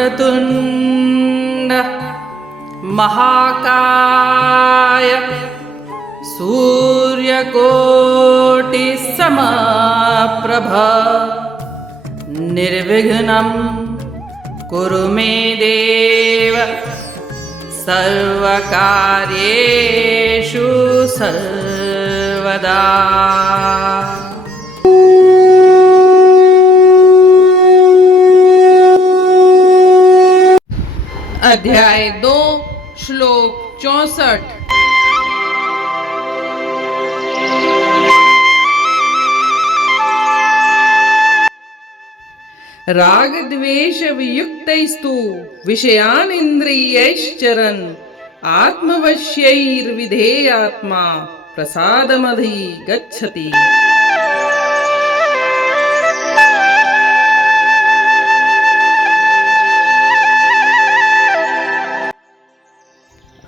वक्रतुण्ड महाकाय सूर्यकोटिसमप्रभ निर्विघ्नं कुरु मे देव सर्वकार्येषु सर्वदा। अध्याय 2 श्लोक 64। राग द्वेष वियुक्तैस्तु विषयान् इन्द्रियैश्चरन् आत्मवश्यैर्विधेयात्मा प्रसादमधि गच्छति।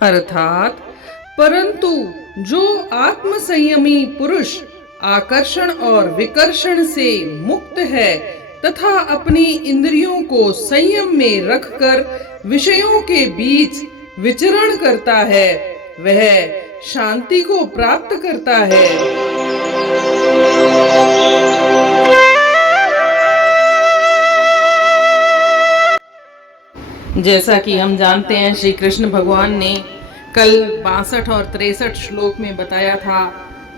अर्थात परंतु जो आत्मसंयमी पुरुष आकर्षण और विकर्षण से मुक्त है तथा अपनी इंद्रियों को संयम में रखकर विषयों के बीच विचरण करता है वह शांति को प्राप्त करता है। जैसा कि हम जानते हैं श्री कृष्ण भगवान ने कल 62 और 63 श्लोक में बताया था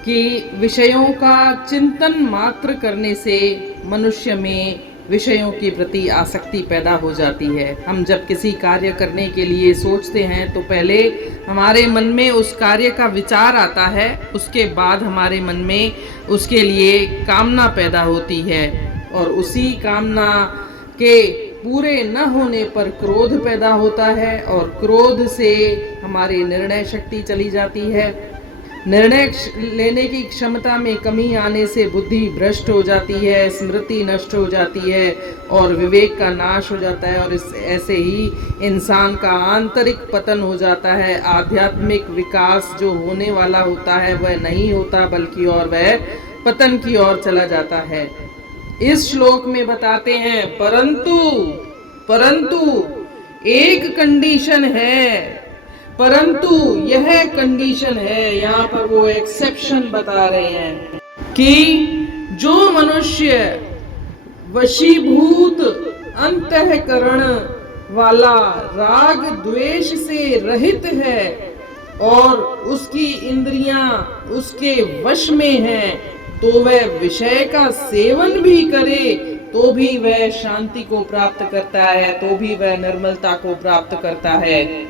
कि विषयों का चिंतन मात्र करने से मनुष्य में विषयों के प्रति आसक्ति पैदा हो जाती है। हम जब किसी कार्य करने के लिए सोचते हैं तो पहले हमारे मन में उस कार्य का विचार आता है, उसके बाद हमारे मन में उसके लिए कामना पैदा होती है और उसी कामना के पूरे न होने पर क्रोध पैदा होता है और क्रोध से हमारी निर्णय शक्ति चली जाती है। निर्णय लेने की क्षमता में कमी आने से बुद्धि भ्रष्ट हो जाती है, स्मृति नष्ट हो जाती है और विवेक का नाश हो जाता है और ऐसे ही इंसान का आंतरिक पतन हो जाता है। आध्यात्मिक विकास जो होने वाला होता है वह नहीं होता बल्कि और वह पतन की ओर चला जाता है। इस श्लोक में बताते हैं परंतु एक कंडीशन है, परंतु यह कंडीशन है, यहाँ पर वो एक्सेप्शन बता रहे हैं कि जो मनुष्य वशीभूत अंतःकरण वाला राग द्वेष से रहित है और उसकी इंद्रियां उसके वश में हैं तो वह विषय का सेवन भी करे तो भी वह शांति को प्राप्त करता है, तो भी वह निर्मलता को प्राप्त करता है।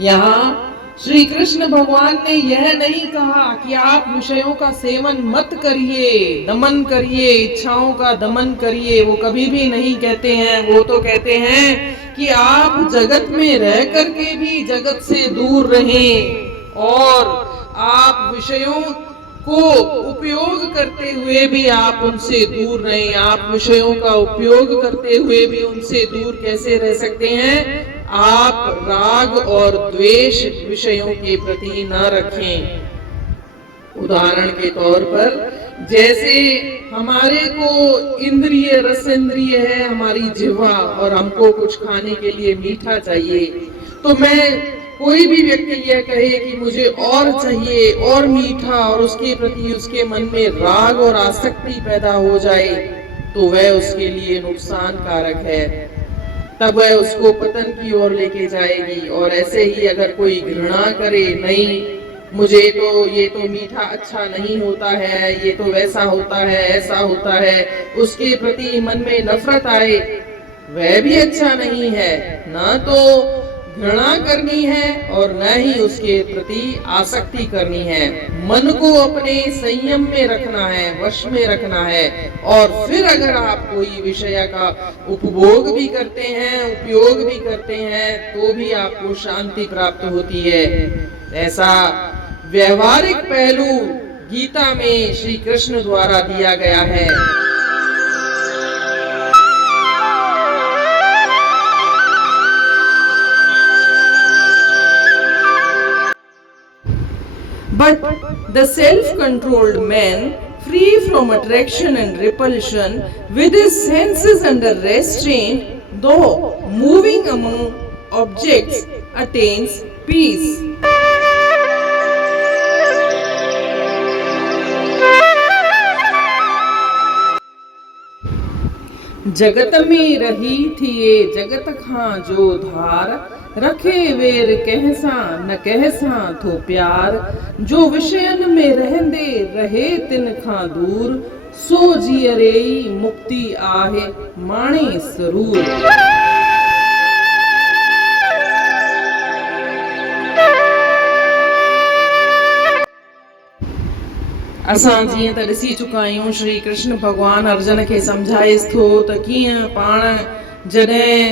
यहाँ श्री कृष्ण भगवान ने यह नहीं कहा कि आप विषयों का सेवन मत करिए, दमन करिए, इच्छाओं का दमन करिए, वो कभी भी नहीं कहते हैं। वो तो कहते हैं कि आप जगत में रह करके भी जगत से दूर रहें और आप विषयों को उपयोग करते हुए भी आप उनसे दूर रहें। आप विषयों का उपयोग करते हुए भी उनसे दूर कैसे रह सकते हैं? आप राग और द्वेष विषयों के प्रति न रखें। उदाहरण के तौर पर जैसे हमारे को इंद्रिय रसेंद्रिय है हमारी जिह्वा और हमको कुछ खाने के लिए मीठा चाहिए, तो कोई भी व्यक्ति यह कहे कि मुझे और चाहिए और मीठा और उसके प्रति उसके मन में राग और आसक्ति पैदा हो जाए तो वह उसके लिए नुकसान कारक है, तब वह उसको पतन की ओर लेके जाएगी। और ऐसे ही अगर कोई घृणा करे, नहीं मुझे तो ये तो मीठा अच्छा नहीं होता है, ये तो वैसा होता है, ऐसा होता है, उसके प्रति मन में नफरत आए, वह भी अच्छा नहीं है। ना तो घृणा करनी है और न ही उसके प्रति आसक्ति करनी है। मन को अपने संयम में रखना है, वश में रखना है और फिर अगर आप कोई विषय का उपभोग भी करते हैं, उपयोग भी करते हैं तो भी आपको शांति प्राप्त होती है। ऐसा व्यवहारिक पहलू गीता में श्री कृष्ण द्वारा दिया गया है। But the self-controlled man, free from attraction and repulsion, with his senses under restraint, though moving among objects attains peace. जगत में रही थिए जगत खां जो धार, रखे वेर कहसा न कहसा थो प्यार, जो विषयन में रहंदे रहे तिन खां दूर, सो जियरेई मुक्ति आहे माणे सरूर। असां जीअं त ॾिसी चुका आहियूं श्री कृष्ण भॻवानु अर्जुन खे सम्झाएसि थो त कीअं पाण जॾहिं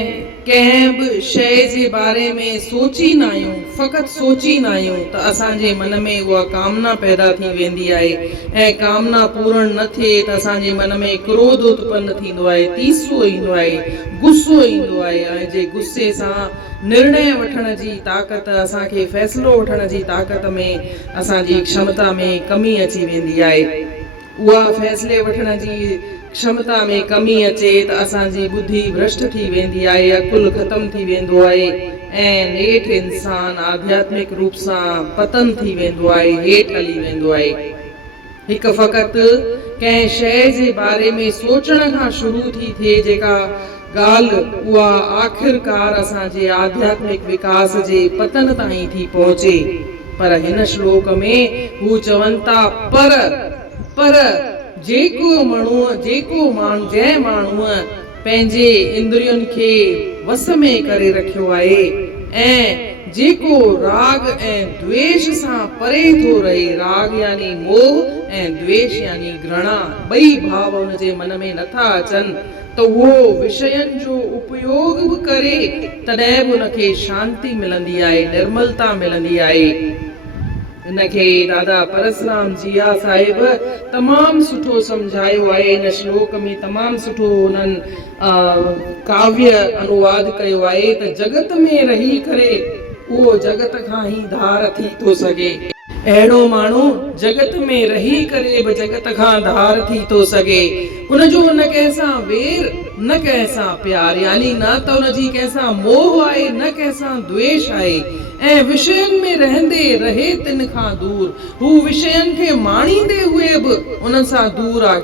कंहिं बि शइ जे बारे में सोचींदा आहियूं, फ़क़ति सोचींदा आहियूं त असांजे मन में उहा कामना पैदा थी वेंदी आहे, ऐं कामना पूर्ण न थिए त असांजे मन में क्रोध उत्पन्न थींदो आहे, तीसरो ईंदो आहे, गुस्सो ईंदो आहे, ऐं जे गुस्से सां निर्णय वठण जी ताक़त, असांखे फ़ैसिलो वठण जी ताक़त में असांजी क्षमता में कमी अची वेंदी आहे। उहा फ़ैसिले वठण जी क्षमता में कमी अचे त असांजी बुद्धि भ्रष्ट थी वेंदी आहे, अकुल ख़तम थी वेंदो आहे, ऐं नेठ इंसान आध्यात्मिक रूप सां पतन थी वेंदो आहे, हेठि हली वेंदो आहे। हिकु फ़क़ति कंहिं शइ जे बारे में सोचण खां शुरू थी थिए जेका ॻाल्हि उहा आख़िरकार असांजे आध्यात्मिक विकास जे पतन ताईं थी पहुचे। पर हिन श्लोक में हू चवनि था पर जेको माण्हू जंहिं माण्हूअ पंहिंजे इंद्रियुनि खे वस में करे रखियो आहे ऐं जेको राग ऐं द्वेष सां परे थो रहे, राग यानी मोह ऐं द्वेष यानी घृणा, ॿई भाव हुनजे मन में नथा अचनि, त उहो विषयनि जो उपयोग बि करे तॾहिं बि उनखे शांती मिलंदी आहे, निर्मलता मिलंदी आहे। इनखे दादा परसराम जिया साहिब तमामु सुठो सम्झायो आहे, इन श्लोक में तमामु सुठो उन्हनि काव्य अनुवाद कयो आहे त जगत में रही करे उहो जगत खां ई धार थी थो सघे। अहिड़ो माण्हू जगत में रही करे बि जगत खां धार थी थो सघे। उनजो न कंहिंसां वेर न कंहिंसां प्यार, यानी न त उनजी कंहिंसां मोह आहे न कंहिंसां द्वेष आहे, ऐं विषयनि में रहंदे रहे तिन खां दूर, हू विषयनि खे माणींदे हुए बि उन सां दूर आहे।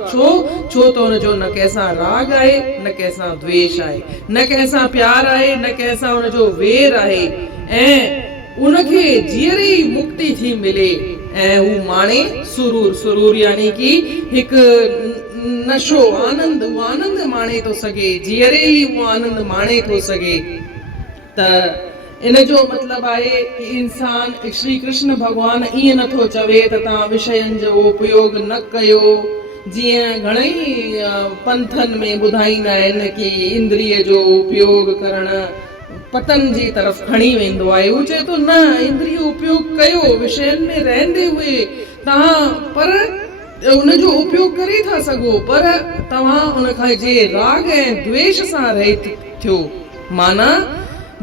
छो त उनजो न कंहिंसां राग आहे न कंहिंसां द्वेष आहे, न कंहिंसां प्यार आहे न कंहिंसां उनजो वेर आहे, ऐं उनखे जीअरे ई मुक्ति थी मिले ऐं हू माणे सुरूर यानी कि हिकु नशो आनंद, उहो आनंद माणे थो सघे, जीअरे ई उहो आनंद माणे थो सघे। त इन जो मतिलबु आहे कि इंसान, श्री कृष्ण भॻवानु ईअं नथो चवे त तव्हां विषयनि जो उपयोग न कयो, जीअं घणेई पंथनि में ॿुधाईंदा आहिनि कि इंद्रिय जो उपयोग करणु पतन जी तरफ़ खणी वेंदो आहे। हू चए थो न, इंद्रिय उपयोग कयो, विषयनि में रहंदे हुए तव्हां पर उनजो उपयोग करे था सघो, पर तव्हां उनखां जे राग ऐं द्वेष सां रहित थियो। माना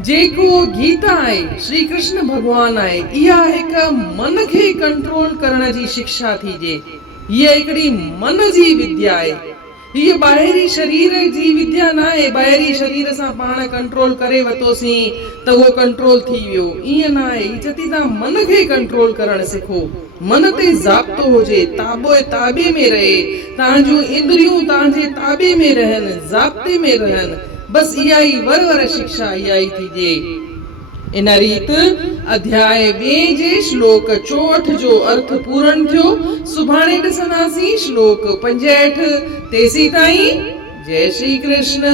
जेको गीता आहे, श्री कृष्ण भॻवानु आहे, इहा हिकु मन खे कंट्रोल करण जी शिक्षा थीजे। हीअ हिकिड़ी मन जी विद्या आहे, हीअ ॿाहिरी शरीर जी विद्या न आहे। ॿाहिरी शरीर सां पाण कंट्रोल करे वरितोसीं त उहो कंट्रोल थी वियो, ईअं न आहे। हीअ चती तव्हां मन खे कंट्रोल करणु सिखो, मन ते ज़ाब्तो हुजे, ताबे में रहे, तव्हांजूं इंद्रियूं तव्हांजे ताबे में रहनि, ज़ाब्ते में रहनि। बसि इहा ई वर शिक्षा इहा ई थीजे। इन रीत अध्याय 2 जे श्लोक 64 जो अर्थ पूर्ण थियो। सुभाणे ॾिसंदासीं श्लोक 65। तेसीं ताईं जय श्री कृष्ण।